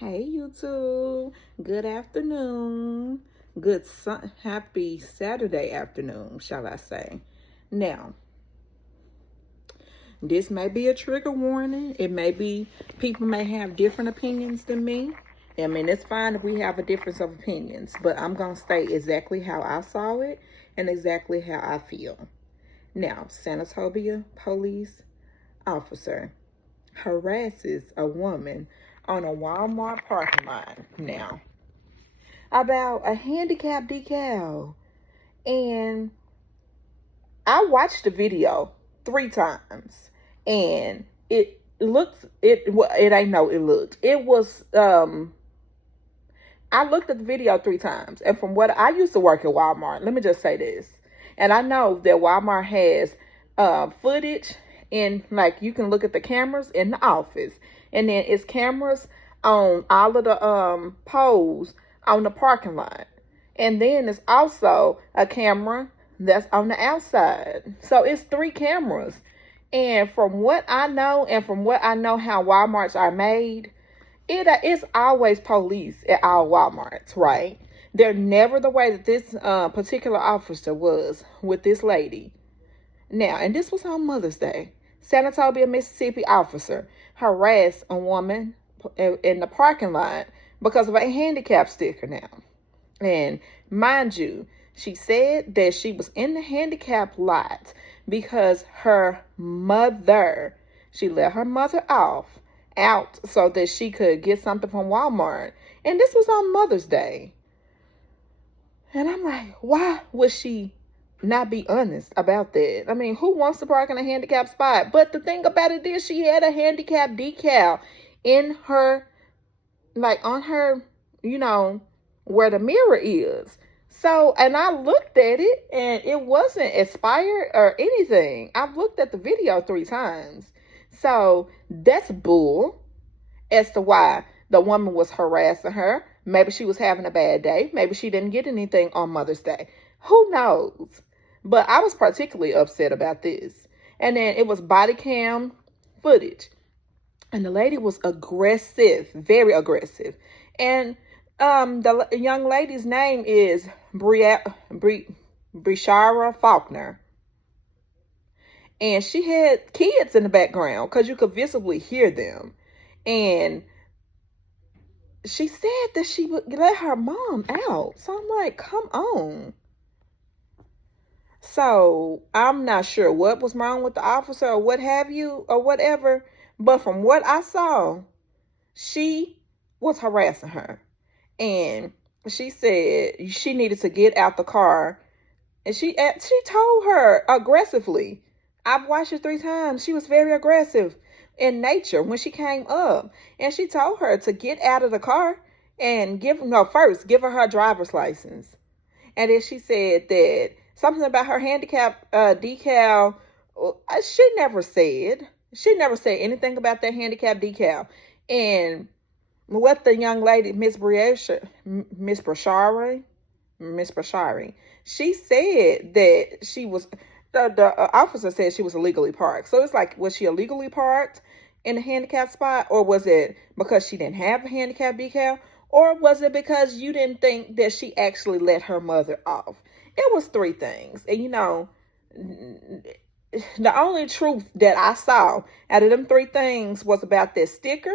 Hey YouTube, good afternoon. Happy Saturday afternoon, shall I say. Now, this may be a trigger warning. People may have different opinions than me. I mean, it's fine if we have a difference of opinions, but I'm going to state exactly how I saw it and exactly how I feel. Now, Sanatobia police officer harasses a woman on a Walmart parking lot. Now, about a handicap decal. And I watched the video 3 times. And it ain't no, it looked. It was, I looked at the video 3 times. And from what I used to work at Walmart, let me just say this. And I know that Walmart has footage and like you can look at the cameras in the office. And then it's cameras on all of the poles on the parking lot. And then it's also a camera that's on the outside. So it's 3 cameras. And from what I know and from what I know how Walmarts are made, it's always police at all Walmarts, right? They're never the way that this particular officer was with this lady. Now, and this was on Mother's Day. Sanatobia, Mississippi officer harassed a woman in the parking lot because of a handicap sticker now. And mind you, she said that she was in the handicap lot because she let her mother out so that she could get something from Walmart. And this was on Mother's Day. And I'm like, why would she not be honest about that? I mean, who wants to park in a handicap spot? But the thing about it is she had a handicap decal in her, like on her, where the mirror is. So, and I looked at it and it wasn't expired or anything. I've looked at the video 3 times. So that's bull as to why the woman was harassing her. Maybe she was having a bad day. Maybe she didn't get anything on Mother's Day. Who knows? But I was particularly upset about this. And then it was body cam footage. And the lady was aggressive, very aggressive. And the young lady's name is Brishara Faulkner. And she had kids in the background because you could visibly hear them. And she said that she would let her mom out. So I'm like, come on. So I'm not sure what was wrong with the officer or what have you or whatever. But from what I saw, she was harassing her. And she said she needed to get out the car. And she told her aggressively. I've watched it 3 times. She was very aggressive in nature when she came up. And she told her to get out of the car and give her driver's license. And then she said that something about her handicap decal. She never said anything about that handicap decal. And what the young lady, Miss Brashari, she said that she was, the officer said she was illegally parked. So it's like, was she illegally parked in a handicap spot? Or was it because she didn't have a handicap decal? Or was it because you didn't think that she actually let her mother off? It was 3 things. And the only truth that I saw out of them 3 things was about that sticker.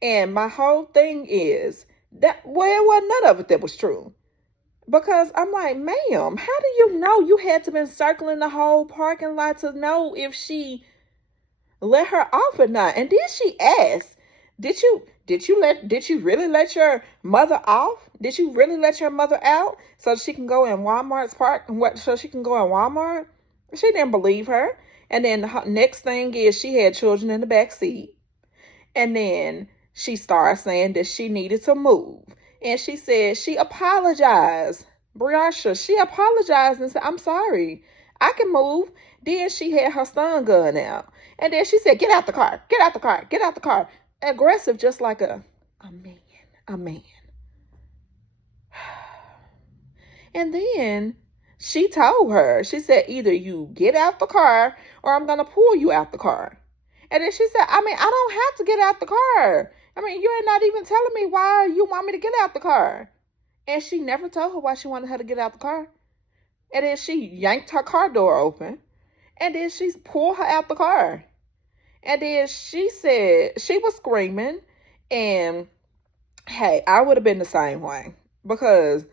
And my whole thing is that, well, it wasn't none of it that was true. Because I'm like, ma'am, how do you know? You had to been circling the whole parking lot to know if she let her off or not. And then she asked, did you really let your mother off? Did you really let your mother out so she can go in Walmart's park? So she can go in Walmart? She didn't believe her. And then the next thing is she had children in the back seat. And then she started saying that she needed to move. And she said she apologized. Briasha, she apologized and said, I'm sorry. I can move. Then she had her stun gun out. And then she said, get out the car. Get out the car. Get out the car. Aggressive, just like a man. And then she told her, she said, either you get out the car or I'm going to pull you out the car. And then she said, I don't have to get out the car. I mean, you're not even telling me why you want me to get out the car. And she never told her why she wanted her to get out the car. And then she yanked her car door open. And then she pulled her out the car. And then she said she was screaming. And hey, I would have been the same way. Because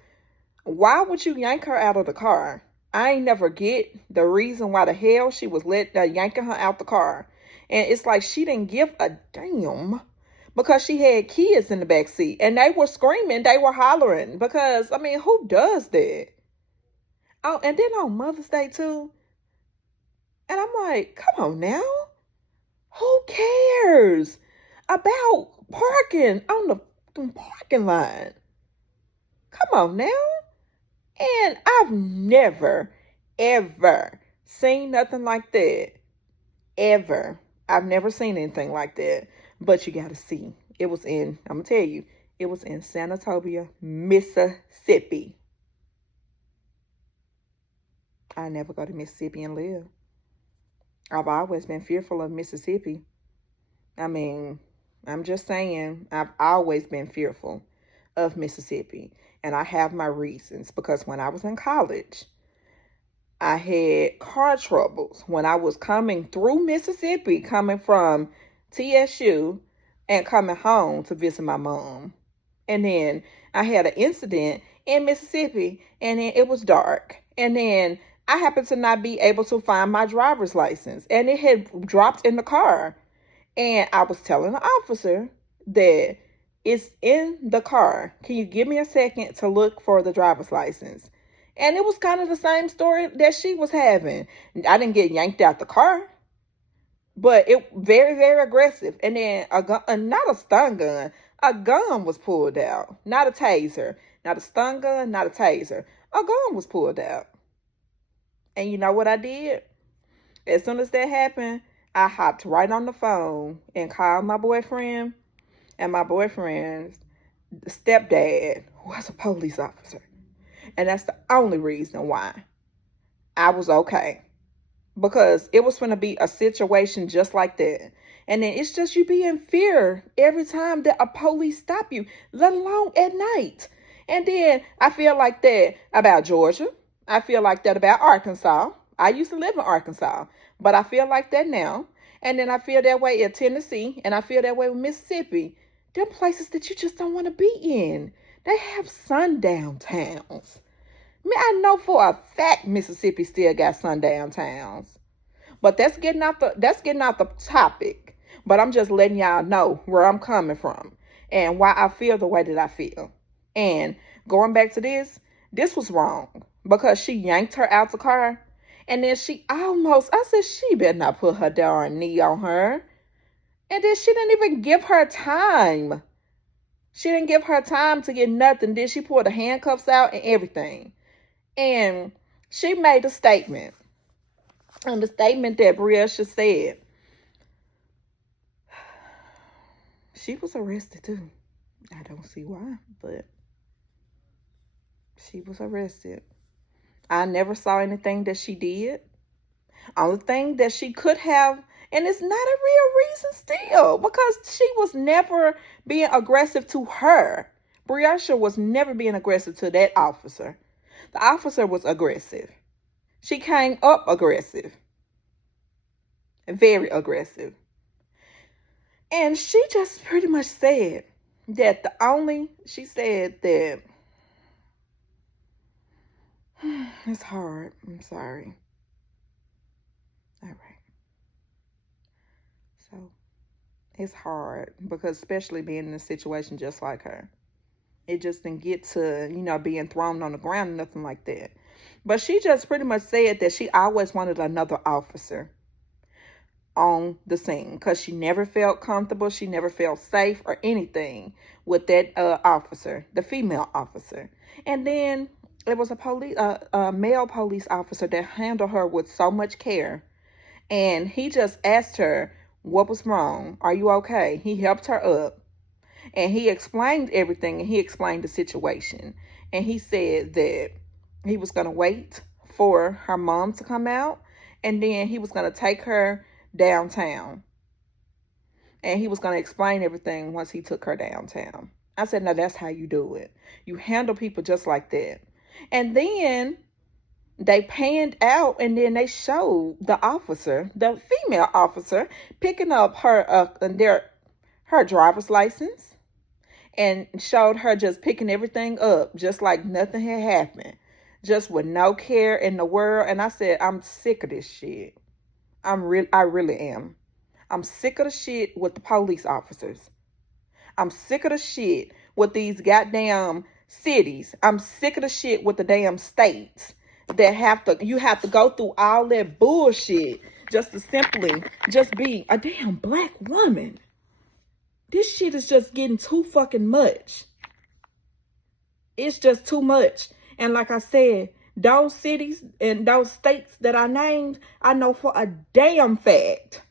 why would you yank her out of the car? I ain't never get the reason why the hell she was yanking her out the car. And it's like she didn't give a damn because she had kids in the back seat and they were screaming, they were hollering because, I mean, who does that? Oh, and then on Mother's Day too. And I'm like, come on now. Who cares about parking on the parking lot? Come on now. And I've never, ever seen nothing like that. Ever. I've never seen anything like that. But you got to see. It was in, I'm going to tell you, it was in Sanatobia, Mississippi. I never go to Mississippi and live. I've always been fearful of Mississippi. I mean, I'm just saying, I've always been fearful of Mississippi. And I have my reasons because when I was in college, I had car troubles when I was coming through Mississippi, coming from TSU and coming home to visit my mom. And then I had an incident in Mississippi and then it was dark. And then I happened to not be able to find my driver's license and it had dropped in the car. And I was telling the officer that it's in the car. Can you give me a second to look for the driver's license? And it was kind of the same story that she was having. I didn't get yanked out the car, but it very, very aggressive. And then a gun, not a stun gun, a gun was pulled out. Not a taser. Not a stun gun, not a taser. A gun was pulled out. And you know what I did? As soon as that happened, I hopped right on the phone and called my boyfriend. And my boyfriend's stepdad was a police officer. And that's the only reason why I was okay. Because it was going to be a situation just like that. And then it's just you be in fear every time that a police stop you, let alone at night. And then I feel like that about Georgia. I feel like that about Arkansas. I used to live in Arkansas, but I feel like that now. And then I feel that way in Tennessee, and I feel that way with Mississippi. They're places that you just don't want to be in. They have sundown towns. I know for a fact Mississippi still got sundown towns. But that's getting out the topic. But I'm just letting y'all know where I'm coming from and why I feel the way that I feel. And going back to this was wrong because she yanked her out the car. And then I said, she better not put her darn knee on her. And then she didn't even give her time. She didn't give her time to get nothing. Then she pulled the handcuffs out and everything. And she made a statement. And the statement that Briasha said, she was arrested too. I don't see why, but she was arrested. I never saw anything that she did. Only thing that she could have, and it's not a real reason still, because she was never being aggressive to her. Briasha was never being aggressive to that officer. The officer was aggressive. She came up aggressive. Very aggressive. And she just pretty much said that she said that, it's hard. I'm sorry. All right. So, it's hard because especially being in a situation just like her. It just didn't get to, being thrown on the ground or nothing like that. But she just pretty much said that she always wanted another officer on the scene because she never felt comfortable. She never felt safe or anything with that officer, the female officer. And then it was a male police officer that handled her with so much care. And he just asked her what was wrong. Are you okay? He helped her up. And he explained everything, and he explained the situation. And he said that he was going to wait for her mom to come out, and then he was going to take her downtown. And he was going to explain everything once he took her downtown. I said, no, that's how you do it. You handle people just like that. And then they panned out, and then they showed the officer, the female officer, picking up her driver's license, and showed her just picking everything up just like nothing had happened, just with no care in the world. And I said, I'm sick of this shit. I really am. I'm sick of the shit with the police officers. I'm sick of the shit with these goddamn cities. I'm sick of the shit with the damn states that you have to go through all that bullshit just to simply just be a damn black woman. This shit is just getting too fucking much. It's just too much. And like I said, those cities and those states that I named, I know for a damn fact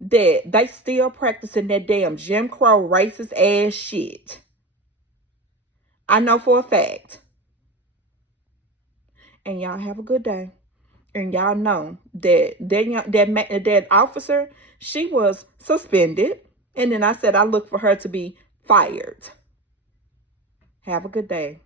that they still practicing that damn Jim Crow racist ass shit. I know for a fact. And y'all have a good day. And y'all know that officer, she was suspended. And then I said I look for her to be fired. Have a good day.